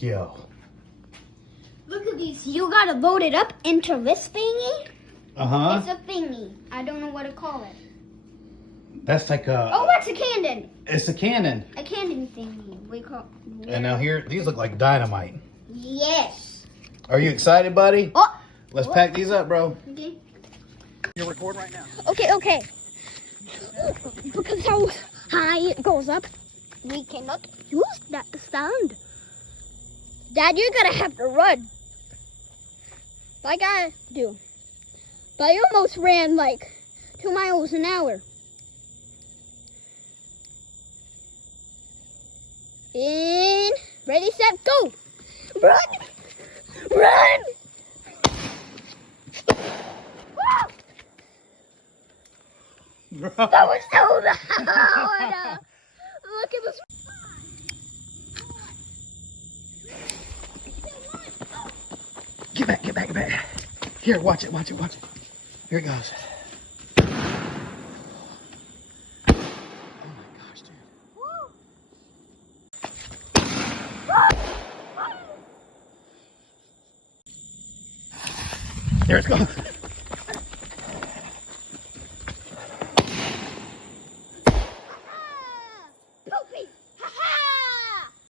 Yo. Look at these. You gotta load it up into this thingy. Uh-huh. It's a thingy. I don't know what to call it. That's like a... Oh, that's a cannon. It's a cannon. A cannon thingy. We call. And now here, these look like dynamite. Yes. Are you excited, buddy? Oh. Let's pack these up, bro. Okay. You're recording right now. Okay. Because how high it goes up, we cannot use that stand. Dad, you're gonna have to run. Like I do. But I almost ran like 2 miles an hour. In, ready, set, go! Run! Run! Bro. That was so loud! Look at this. Get back. Here, watch it. Here it goes. Oh my gosh, dude. There it's going.